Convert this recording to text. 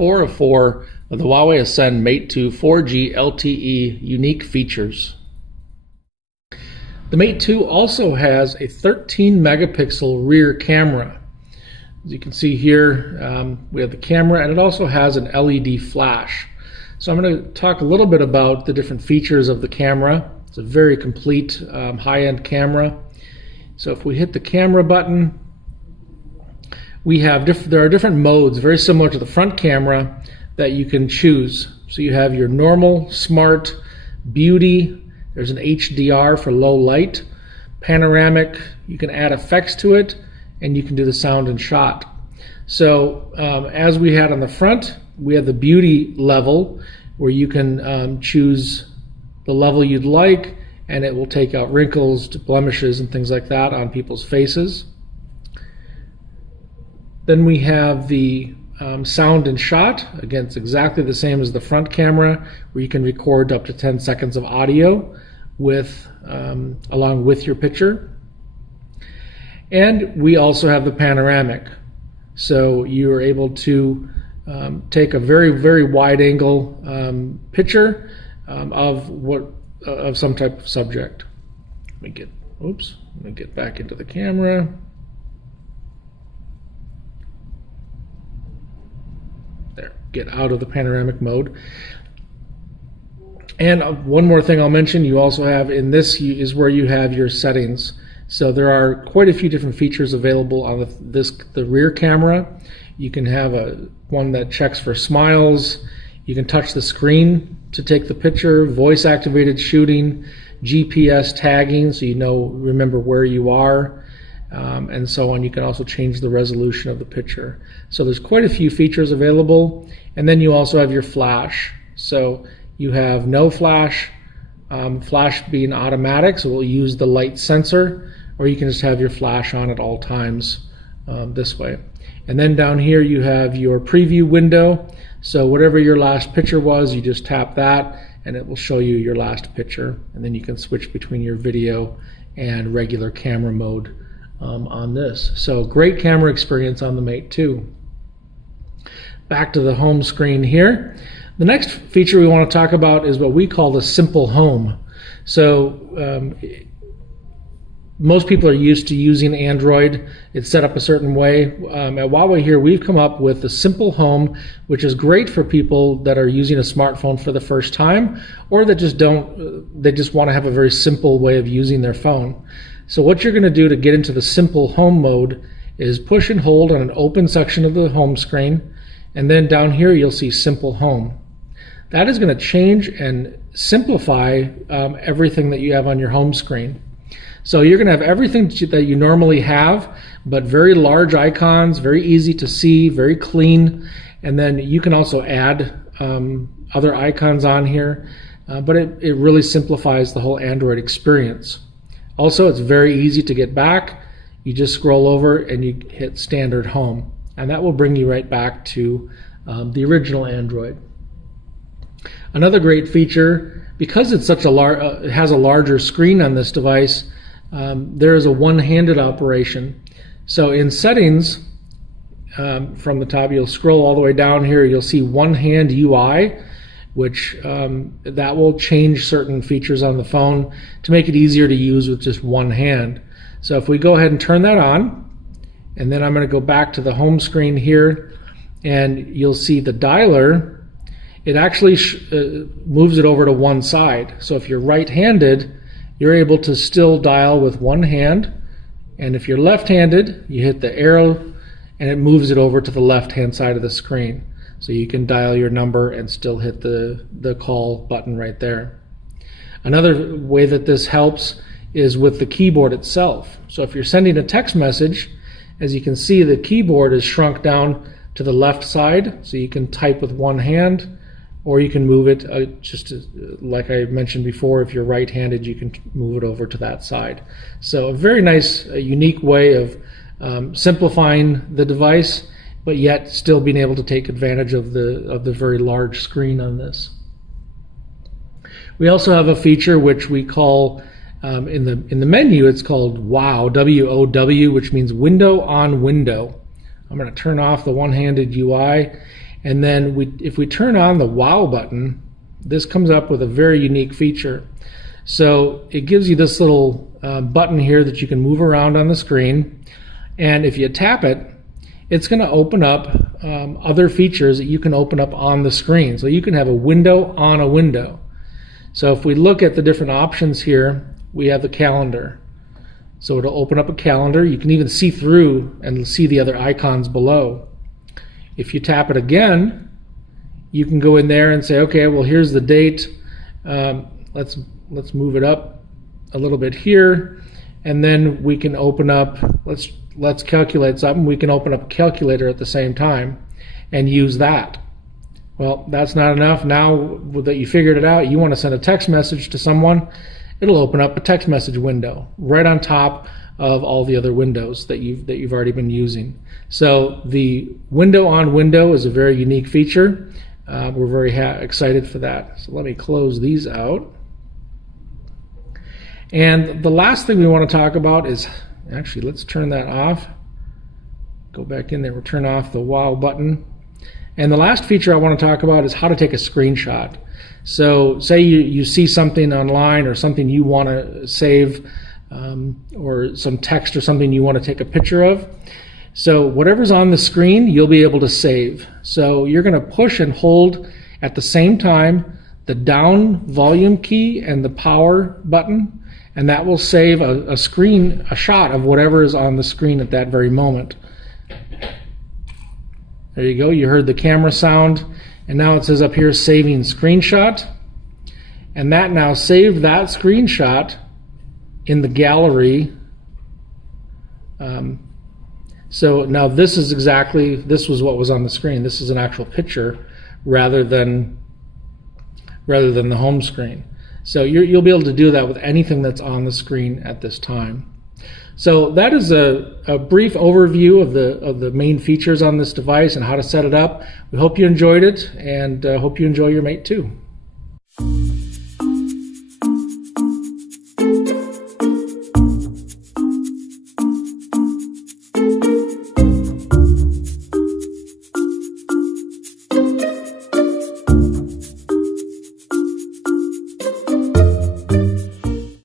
4 of 4 of the Huawei Ascend Mate2 4G LTE unique features. The Mate2 also has a 13 megapixel rear camera. As you can see here, we have the camera, and it also has an LED flash. So I'm going to talk a little bit about the different features of the camera. It's a very complete high-end camera. So if we hit the camera button, there are different modes, very similar to the front camera, that you can choose. So you have your normal, smart, beauty, there's an HDR for low light, panoramic, you can add effects to it, and you can do the sound and shot. So as we had on the front, we have the beauty level where you can choose the level you'd like, and it will take out wrinkles, blemishes, and things like that on people's faces. Then we have the sound and shot. Again, it's exactly the same as the front camera, where you can record up to 10 seconds of audio along with your picture. And we also have the panoramic. So you are able to take a very, very wide angle picture of some type of subject. Let me get back into the camera. There, get out of the panoramic mode. And one more thing I'll mention, you also have in this is where you have your settings. So there are quite a few different features available on the rear camera. You can have one that checks for smiles. You can touch the screen to take the picture, voice activated shooting, GPS tagging so you remember where you are, and so on. You can also change the resolution of the picture. So there's quite a few features available. And then you also have your flash. So you have no flash, flash being automatic, so we'll use the light sensor, or you can just have your flash on at all times this way. And then down here you have your preview window. So whatever your last picture was, you just tap that and it will show you your last picture. And then you can switch between your video and regular camera mode on this. So great camera experience on the Mate2. Back to the home screen here. The next feature we want to talk about is what we call the simple home. So most people are used to using Android. It's set up a certain way. At Huawei here, we've come up with the simple home, which is great for people that are using a smartphone for the first time, or that they just want to have a very simple way of using their phone. So what you're going to do to get into the simple home mode is push and hold on an open section of the home screen, and then down here you'll see simple home. That is going to change and simplify everything that you have on your home screen. So you're going to have everything that you normally have, but very large icons, very easy to see, very clean. And then you can also add other icons on here, but it really simplifies the whole Android experience. Also, it's very easy to get back. You just scroll over and you hit standard home, and that will bring you right back to the original Android. Another great feature, because it's such it has a larger screen on this device, there is a one-handed operation. So in settings, from the top, you'll scroll all the way down here, you'll see one-hand UI, which that will change certain features on the phone to make it easier to use with just one hand. So if we go ahead and turn that on, and then I'm going to go back to the home screen here, and you'll see the dialer. It actually moves it over to one side. So if you're right-handed, you're able to still dial with one hand, and if you're left-handed, you hit the arrow and it moves it over to the left-hand side of the screen. So you can dial your number and still hit the call button right there. Another way that this helps is with the keyboard itself. So if you're sending a text message, as you can see, the keyboard is shrunk down to the left side, so you can type with one hand, or you can move it like I mentioned before. If you're right-handed, you can move it over to that side. So a very nice, unique way of simplifying the device, but yet still being able to take advantage of the very large screen on this. We also have a feature which we call in the menu. It's called WOW, W-O-W, which means window on window. I'm going to turn off the one-handed UI. And then if we turn on the Wow button, this comes up with a very unique feature. So it gives you this little button here that you can move around on the screen, and if you tap it, it's going to open up other features that you can open up on the screen. So you can have a window on a window. So if we look at the different options here, we have the calendar. So it'll open up a calendar. You can even see through and see the other icons below. If you tap it again, you can go in there and say, okay, well, here's the date. Let's move it up a little bit here, and then we can open up, let's calculate something. We can open up a calculator at the same time and use that. Well, that's not enough. Now that you figured it out, you want to send a text message to someone, it'll open up a text message window right on top of all the other windows that you've already been using. So the window on window is a very unique feature. We're very excited for that. So let me close these out. And the last thing we want to talk about is, actually, let's turn that off. Go back in there, we'll turn off the Wow button. And the last feature I want to talk about is how to take a screenshot. So say you see something online or something you want to save, or some text or something you want to take a picture of. So whatever's on the screen, you'll be able to save. So you're going to push and hold at the same time the down volume key and the power button, and that will save a shot of whatever is on the screen at that very moment. There you go, you heard the camera sound, and now it says up here saving screenshot, and that now saved that screenshot in the gallery. So now this was what was on the screen. This is an actual picture rather than the home screen. So you'll be able to do that with anything that's on the screen at this time. So that is a brief overview of the main features on this device and how to set it up. We hope you enjoyed it, and hope you enjoy your Mate 2.